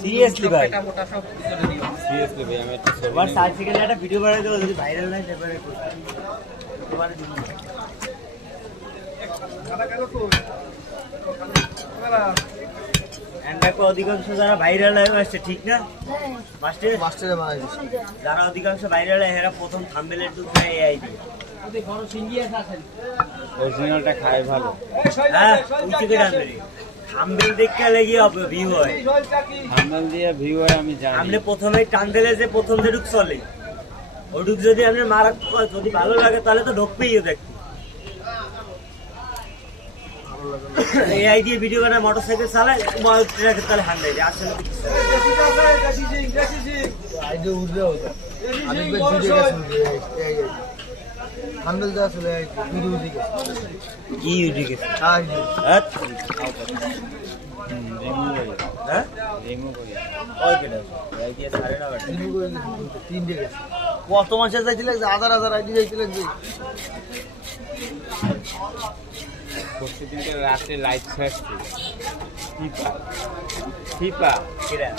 Seriously ভাই মোটা সব ভিতরে দিও। সিরিয়াসলি ভাই আমি একটা ছবি তোমার নিব। 60 সেকেন্ডে একটা ভিডিও বানাই দেবো যদি ভাইরাল হয় তারপরে তোমার দিব দেখো অধিকাংশ যারা ভাইরাল হয়ে আসছে ঠিক না মাস্টারে বানাই দিচ্ছে যারা অধিকাংশ ভাইরাল হয় এরা প্রথম থাম্বনেলের দুটো এআই দিয়ে অরিজিনালটা খায় ভালো। হ্যাঁ উচিত আনবে থাম্বনেল দেখতে লাগি ভিউ হয় থাম্বনেল দিয়ে ভিউ হয় আমি জানি। আপনি প্রথমে টান দিলে যে প্রথম যেটুক চলে ওটুক যদি আপনি মারাত্মক হয়, যদি ভালো লাগে তাহলে তো ঢুকবেই দেখতে এআই দিয়ে ভিডিও বানায় মোটরসাইকেল চালায় ট্রাকের তাহলে হান দেয় আসলে কি ইউটিউব হ্যাঁ রিমুভ করি। ওই কেটে এআই দিয়ে ছাড়ে না কত মাসে যাইছিল হাজার হাজার আইডি যাইছিল প্রতিদিনকে রাতে লাইভ ছাড়ছি ফিফা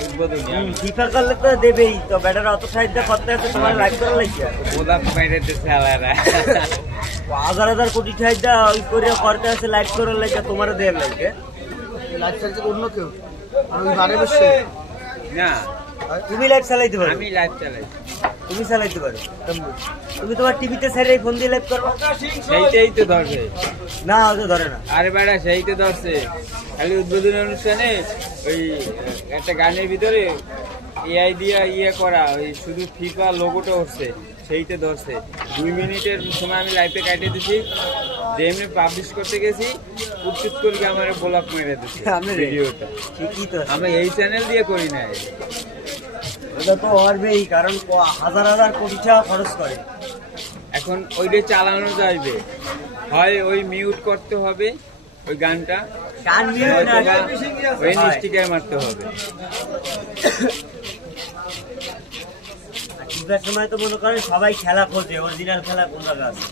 উদ্বোধনী আমি ফিফা করলে তো দেবেই তো ব্যাটার অত সাইডটা করতে আছে তোমার লাইক করা লাগবে বোদা পাইরেতেছে আলারা। হাজার হাজার কোটি সাইডটা ওই করে করতে আছে লাইক করার লাগে তোমার দেওয়ার লাগে লাইভ চাইছে অন্য কেউ আমি বারে বসে না তুমি লাইভ চালাইতে পারো আমি লাইভ চালাই। তুমি চালাইতে পারো তুমি তোমার টিভিতে ছেড়ে ফোন দিয়ে লাইভ করো সেইটাই তো ধরছে। না হয়তো ধরে না আরে বেড়া সেই তো ধরছে খালি উদ্বোধনী অনুষ্ঠানে ওই একটা গানের ভিতরে এআই দিয়ে ইয়ে করা ওই শুধু ফিফা লোগোটা উঠছে সেইটা ধরছে 2 মিনিটের সময় আমি লাইভে কাটিয়ে দিছি যেমনি পাবলিশ করতে গেছি উচিত করে আমার ব্লক মেরে দিচ্ছে ভিডিওটা। ঠিকই তো আমি এই চ্যানেল দিয়ে করি না। ওটা তো হবেই কারণ হাজার হাজার কোটি টাকা খরচ করে এখন ওইটা চালানো যাইবে হয় ওই মিউট করতে হবে ওই গানটা গান মিউট না ওই স্টিকার মারতে হবে। ফিফার সময় তো মনে করেন সবাই খেলা খোঁজে অরিজিনাল খেলা কোন জায়গা আছে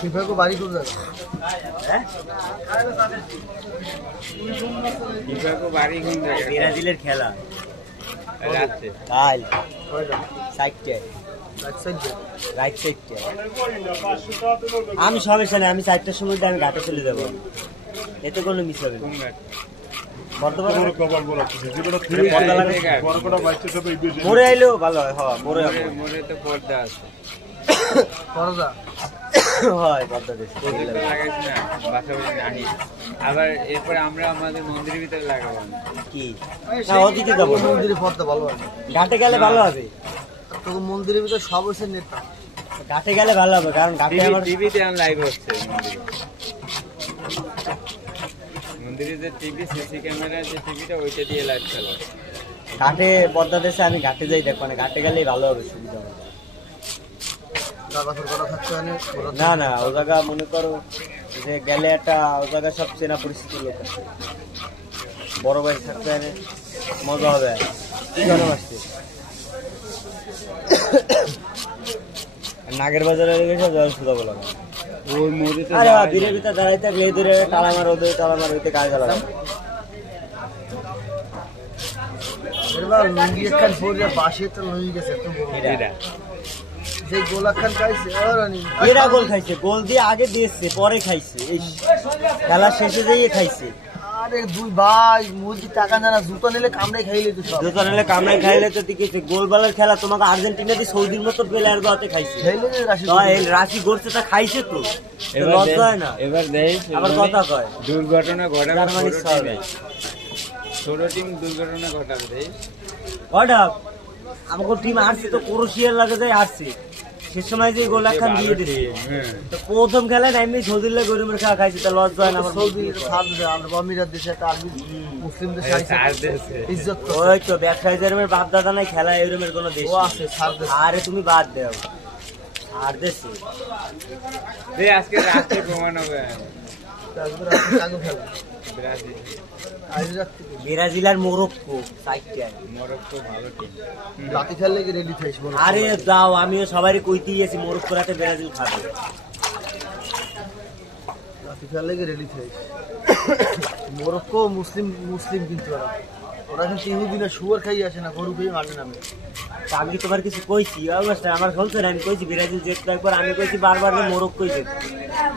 ফিফাকে বাড়ি কোন জায়গা হ্যাঁ ফিফাকে বাড়ি কোন জায়গায় ব্রাজিলের খেলা রাতে কাল কয়টা সাইডটা লাইভ সাইড রাইট সাইডটা আমি সমস্যা নেই আমি 4টার সময় আমি ঘাটে চলে যাবো এতে কোনো মিস হবে না কোন গান? বর্তমান মোরে মরে আইলেও ভালো হয় হ্যাঁ মরে মোরে তো পর্দা আছে পরদা হয় পদ্মা দেশ ওদের তো লাগাইছি না বাসা বাড়ি নাহি আবার এরপরে আমরা আমাদের মন্দিরের ভিতরে লাগাবো না। কি না ওদিকে যাবো না। মন্দিরে পর্দা ভালো হয় ঘাটে গেলে ভালো হবে তো মন্দিরের ভিতরে সব হচ্ছে নেতা ঘাটে গেলে ভালো হবে কারণ ঘাটে আমার টিভিতে এখন লাইভ হচ্ছে মন্দিরে যে টিভি সিসি ক্যামেরা যে টিভিটা ওইটা দিয়ে লাইভ চালা ঘাটে পদ্মা দেশে আমি ঘাটে যাই দেখ মানে ঘাটে গেলেই ভালো হবে সুবিধা হবে টাকা করা থাকতে হয় না না ও জায়গা মনে করো যে গেলে একটা ও জায়গা সব চেনা পরিস্থিতির লোক আছে বড় ভাই থাকতে হয় মজা হবে কি জানো আসছে নাগের বাজারে গেছে জল সুদা বলা ওই মন্দিরে আরে বীরের ভিতরে দাঁড়াইতে গিয়ে দূরে তালা মার ওদের তালা মার ওইতে কাজ চালাবে এবার লুঙ্গি একখান পরে বাসে তো লুঙ্গি গেছে এত বড়। এটা সেই গোল একখান খাইছে ওরানি এরা গোল খাইছে গোল দিয়ে আগে দিয়েছে পরে খাইছে এই খেলা শেষে যেয়ে খাইছে আরে দুই ভাই মুরগি টাকা না জুতো নিলে কামড়ে খাইলে তো সব দুটো নিলে কামড়ায় খাইলে তো টিকেছে গোল বলার খেলা তোমাকে আর্জেন্টিনা দিয়ে সৌদির মতো প্লেয়ার গোয়াতে খাইছে খাইলে যে রাশি তো এই রাশি গড়ছে তা খাইছে তো লজ্জা হয় না এবার দেখ আবার কথা কয় দুর্ঘটনা ঘটাবে জার্মানির শহরে। ছোট টিম দুর্ঘটনা ঘটাবে দেখ কয়টা আমাকে টিম আসছে তো ক্রোশিয়ার লাগে যায় আসছে সে সময় যে গোল একখান দিয়ে দিচ্ছে হ্যাঁ তো প্রথম খেলায় এমনি সৌদিল্লা গরিবের খাওয়া খাইছে তা লজ্জা হয় না আমার সৌদি সাদ দে আমরা বমিরাত দেশে একটা আরবি মুসলিমদের ছাড় দিয়েছে। ইজ্জত ওই তো ব্যবসায়ী ধর্মের বাপ দাদা নাই খেলা এরমের কোনো দেশ ও নেই। আছে ছাড় দে আরে তুমি বাদ দেও আর দেশে দে আজকে রাতে প্রমাণ হবে তারপরে আপনি কাগজ খেলা ব্রাজিল আজ রাত্রি ব্রাজিল আর মোরক্কো সাইডটায় মরক্কো ভালো টিম রাতে খেললে কি রেডি থাইস বল আরে যাও আমিও সবারই কইতেই আছি মোরক্কো রাতে ব্রাজিল খাবে ফিফার লেগে রেডি থেকে মরক্কো মুসলিম মুসলিম কিন্তু ওরা কিন্তু ইহুদি না, শুয়ার খাই আসে না, গরু খেয়ে মাঠে নামে। তা আমি কি তোমার কিছু কইছি অবশ্যই আমার শুনছো না, আমি কইছি ব্রাজিল জিতবে একবার, আমি কইছি বারবার যে মরক্কোই জিতবে,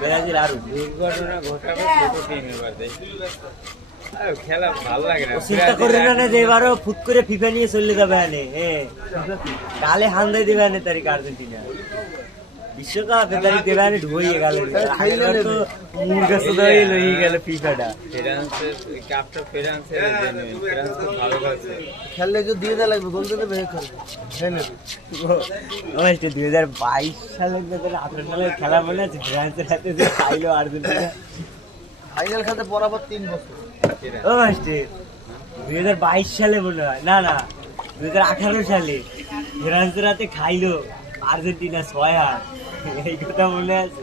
ব্রাজিল আরো দুর্ঘটনা ঘটাবে ছোট টিম এবার দেখি। আর খেলা ভালো লাগে না। ও চিন্তা করে না যে এবারও ফুট করে ফিফা নিয়ে চলে যাবে আনে, হ্যাঁ কালে হান্দাই দেবে আনে তারিখ আর্জেন্টিনা বিশ্বকাপ তারিখ দেবে আনে ঢুয়ে গেল, আগেরবার তো মুরগা সুদাই লই গেল ফিফাটা। ফ্রান্সের কাপটা ফ্রান্সের জন্য, ফ্রান্স খুব ভালো খেলছে। খেললে যদি দিয়ে দেওয়া লাগবে, গোল দিতে বেশি খেলবে, খেয়ে নেবে। 2022 সালের 18 সালের খেলা মনে আছে, ফ্রান্সের হাতে যে খাইলো আর্জেন্টিনা, ফাইনাল খেলতে বরাবর 3 বছর। ও মাস্টার 2022 সালে মনে হয়, না না 2018 সালে ফ্রান্সের হাতে খাইলো আর্জেন্টিনা 6-8, এই কথা মনে আছে?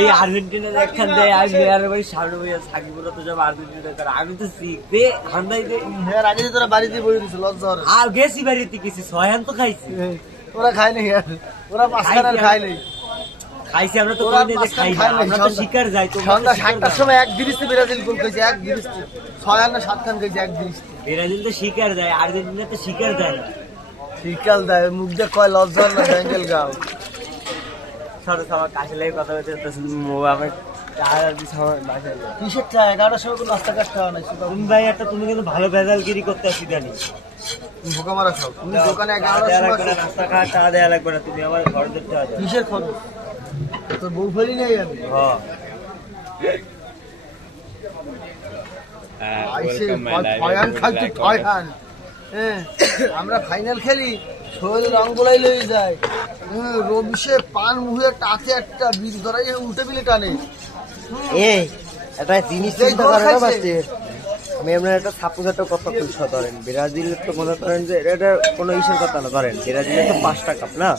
এই আর্জেন্টিনা একখান দেয় আসবে আর ভাই সামনে ভাইয়া সাকিবুরা তো সব আর্জেন্টিনা করে, আমি তো শিখবে হান্দাই দে হ্যাঁ, আগে যে তোরা বাড়িতে বসে দিছিল লজ্জা হরে। আর গেছি বাড়িতে কিছু 6 তো খাইছি, ওরা খায় নাই, ওরা 5 খানা খায় নাই। খাইছি আমরা তো ওরা কোনদিন যে 5 খাই খান না, খায় নাই। আমরা তো শিকার যাই তো সন্ধ্যা 7টার সময় এক গিরিস্তে ব্রাজিল গোল খাইছে, এক গিরিস্তে 6 না 7 খান খাইছে এক গিরিস্তে। ব্রাজিল তো শিকার যায়, আর্জেন্টিনা তো শিকার যায় না। শিকাল দেয়, মুখ দিয়ে কয় লজ্জা না ব্যাঙ্গেল গাও। সরো সবার কাছে লাগে কথা বলতে তো আমার কিসের চা 11টার সময় কোনো নাস্তা কাজ খাওয়া নাই, তুমি ভাই একটা, তুমি কিন্তু ভালো ভেজালগিরি করতে আসি জানি, ভোকা মারা খাও। তুমি দোকানে 11টার সময় নাস্তা খাওয়া টাকা দেওয়া লাগবে না, তুমি আমার ঘর দেখতে হবে। কিসের খরচ? তোর বউ ফেলি নাই আমি। আইসে ভয়ান খাইতে ভয়ান। হ্যাঁ, আমরা ফাইনাল খেলি, শরীর রং গোলাই লয়ে যায়, রবিশে পান মুহে টাতে একটা বীজ ধরাই উল্টে বিলে টানে। এই একটা জিনিস চিন্তা করে না বাস্তে, আমি আপনার একটা সাপোজ একটা কথা তুলছ ধরেন, ব্রাজিলের তো মনে করেন যে এটা কোনো ইসের কথা না, ধরেন ব্রাজিলের তো 5টা কাপ না,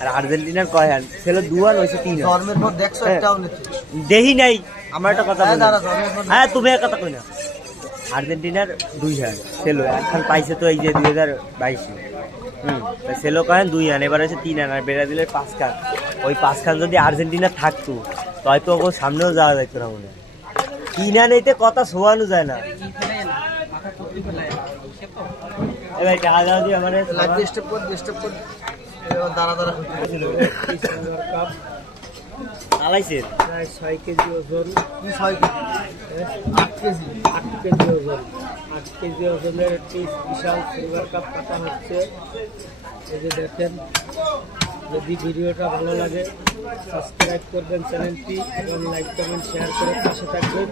আর আর্জেন্টিনার কয়ান ছেলে 2 হয়েছে 3। ধর্মের পর দেখছো একটাও নেই, দেহি নাই আমার একটা কথা বলি। দাঁড়া ধর্মের পর হ্যাঁ তুমি এক কথা কই না, আর্জেন্টিনার 2 ছেলে এখন পাইছে তো এই যে 2022, ছেলে কয়েন 2 এবার হচ্ছে 3 আর ব্রাজিলের 5 খান, ওই 5 খান যদি আর্জেন্টিনা থাকতো হয়তো ওকে সামনেও যাওয়া যেত না, মনে 3 আনেতে কথা শোয়ানো যায় না। এবার টাকা দাও দিয়ে আমার লাগবে স্টেপ কর দাঁড়া দাঁড়া আলাইছে প্রায় 6 কেজি ওজন, কি 6 কেজি 8 কেজি 8 কেজি ওজন, 8 কেজি ওজনের একটি বিশাল সিলভার কাপ কাটা হচ্ছে। এই যে দেখেন, যদি ভিডিওটা ভালো লাগে সাবস্ক্রাইব করবেন চ্যানেলটি এবং লাইক কমেন্ট শেয়ার করে পাশে থাকবেন।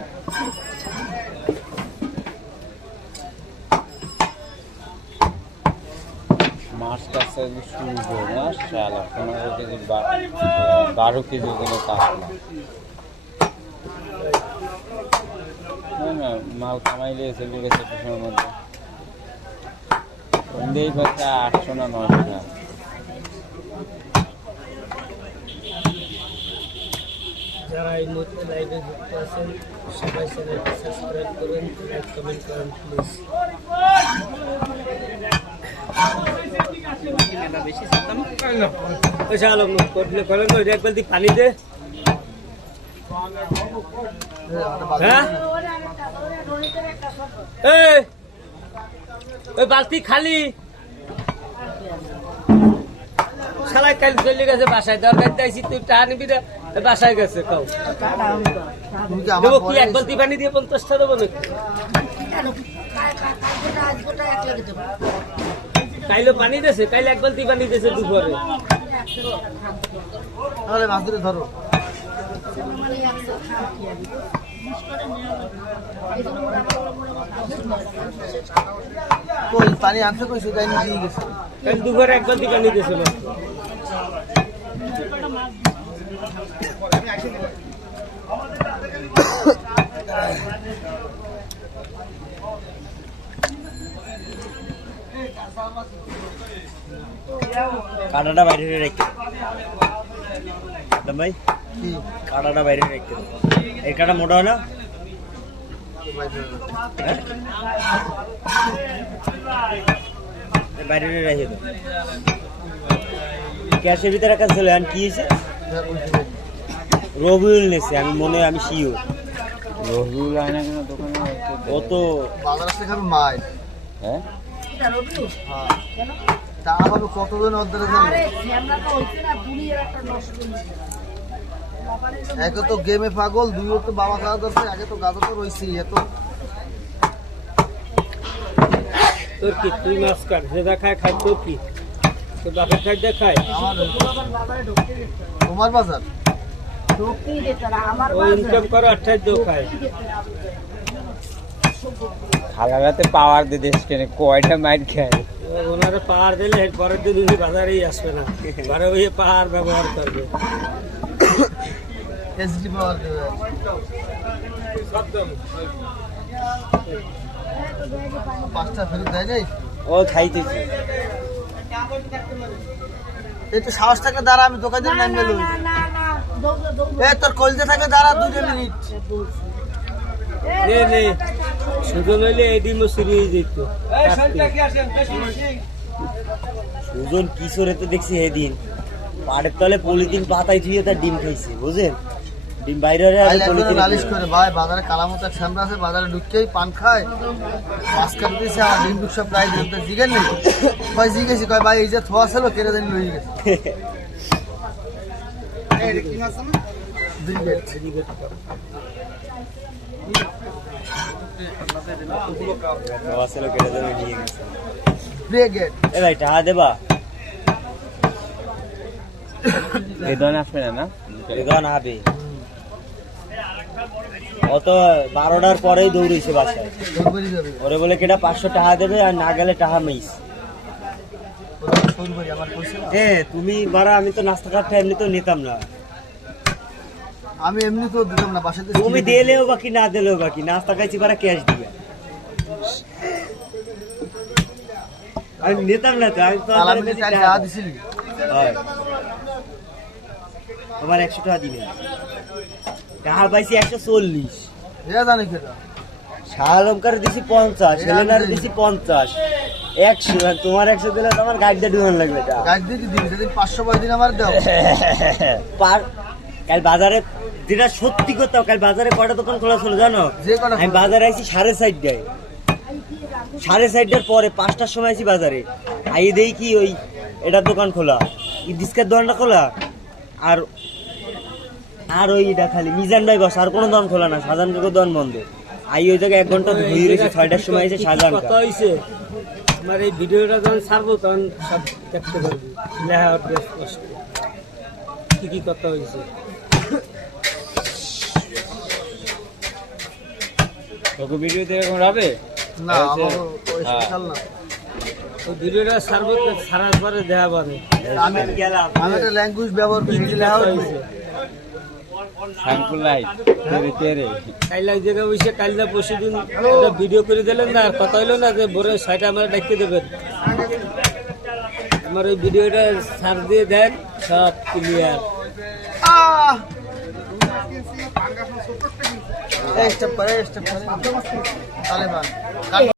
মাছটা শুরু করে না শালা 15 কেজি 12 কেজি ওজনের কাতলা। না মাল কামাইলে চলে গেছে সময়ের মধ্যে, সন্ধ্যেই পাচ্ছে 800 না 900 টাকা। যারা এই মুহূর্তে লাইভে যুক্ত আছেন সবাই চ্যানেলটি সাবস্ক্রাইব করুন, লাইক কমেন্ট করুন প্লিজ। এক বালতি পানি দে। হ্যাঁ ওই বালতি খালি, শালাই কাল চলে গেছে বাসায়, দরকার চাইছি তুই টাকা নিবি না, বাসায় গেছে কাউ তুমি কি আমার দেবো কি পরে এক বালতি পানি দিয়ে 50টা দেবো নাকি? কাইলে পানি দিয়েছে, কাইলে এক বালতি পানি দিয়েছে দুপুরে। তাহলে মাছ ধরে ধরো। কই পানি আনতে কইছে, তাই নিয়ে গেছে। কাল দুপুরে এক বালতি পানি দিয়েছে মাত্র। কাটাটা বাইরে রেখে ভাই, কি কাটাটা বাইরে রেখে এই কাটা মোটা হয় না, বাইরে রেখে দাও। ক্যাশের ভিতরে রাখা ছিল, আর কি হয়েছে রবিউল নেছে, আমি শিওর। রবিউল হয় না কেন দোকানে? ও তো বাজার আসতে খাবে মায়ের। হ্যাঁ হ্যাঁ তা ভাবে কতজন অর্ধেক একে তো গেমে পাগল, দুই তো বাবা খাওয়া দরকার, আগে তো গাদা তো রয়েছে এত। তোর কি তুই মাছ কাট যেটা খায় খায় তোর কি? তোর বাপের খাই দেখায় আমার তোমার বাজার ও ইনকাম করো 28 খায়। খালারাতে পাওয়ার দিয়ে দেশ টেনে কয়টা মাইট খায়। ওনারা পাহাড় দিলে পরের দিন উনি বাজারেই আসবে না, ঘরে ওই পাহাড় ব্যবহার করবে। এসডি পাওয়ার দেবে। পাঁচটা ফেরত দেয় নাই। ও খাইতেছে। এই তো সাহস থাকলে দাঁড়া, আমি দোকানের নাম গেল। এ তোর কলজে থাকে দাঁড়া 2 মিনিট। নে নে সুজন হইলে এই ডিমও সিরিয়ে যেত। সুজন কিশোরে তো দেখছি এদিন পাড়ের তলে পলিথিন পাতায় ধুয়ে তার ডিম খাইছে, বুঝেন? ডিম বাইরে নালিশ করে ভাই বাজারে কালামত এক সামনে আছে, বাজারে ঢুকতেই পান খায়, মাছ কাটতে দিয়েছে, আমার ডিম ডুক সব প্রায় দিতে জিগেন নি ভাই, জিগেছি কয় ভাই এই যে থোয়া ছিল কেটে দিন লই গেছে। এ ভাই টাকা দেবা? এই দোকানে আসবে না না? এখানে হবে। অত 12টার পরেই দৌড়েছে বাসায়। ওরে বলে কেটা 500 টাকা দেবে, আর না গেলে টাকা মিস। তুমি বারা, আমি তো নাস্তা খাটটা এমনি তো নিতাম না। আমি এমনি তো দিতাম না বাসাতে। তুমি দিলেও বাকি না দিলেও বাকি, নাস্তা খাইছি বারা ক্যাশ দিয়ে। আমি নিতাম না তো, আমি তো টাকা দিছিলি। হয় তোমার 100 টাকা দিবে, টাকা পাইছি 140। জানি কেটা শাহ আলমকার দিছি 50, হেলেনার দিছি 50, 100। তোমার 100 দিলে তো আমার গাড়িতে ঢুকান লাগবে। গাড়ি দিয়ে দিবি সেদিন 500 পয়সা দিন আমার দাও। কাল বাজারে, যেটা সত্যি কথা, কাল বাজারে কয়টা দোকান খোলা ছিল জানো? আমি বাজারে আইছি 4:30টায়, 4:30টার পরে 5টার সময় আইছি বাজারে। আই দেই কি ওই এটার দোকান খোলা, ডিসকার দোকানটা খোলা, আর ওইটা খালি মিজান ভাই বস, আর কোনো দোকান খোলা না। শাহজাহান কাকুর দোকান বন্ধ। আই ওই জায়গায় 1 ঘন্টা ধরে রয়েছে, 6টার সময় এসে শাহজাহান কত হয়েছে আমার এই ভিডিওটা যখন ছাড়বো তখন সব দেখতে পারবি, লেখা উঠবে স্পষ্ট কি কি কথা হয়েছে। তোকে ভিডিওতে এরকম হবে না, আমার ওই স্পেশাল না। ওই ভিডিওটা ছাড়বো, ছাড়ার পরে দেখা পাবে। আমি গেলাম, আমি একটা ল্যাঙ্গুয়েজ ব্যবহার করি, কি লেখা কথা উঠবে। হয়েছে। শামকুল লাইট তেরে তেরে কাইলা এক জায়গায় বসে কাইলা পরশু দিন ভিডিও করে দিলেন না, আর কথা হইলো না যে ভোরে 6টা আমার ডাকতে দেবেন। আমার ওই ভিডিওটা ছাড় দিয়ে দেন, সব ক্লিয়ার। স্টেপ করে তালেবান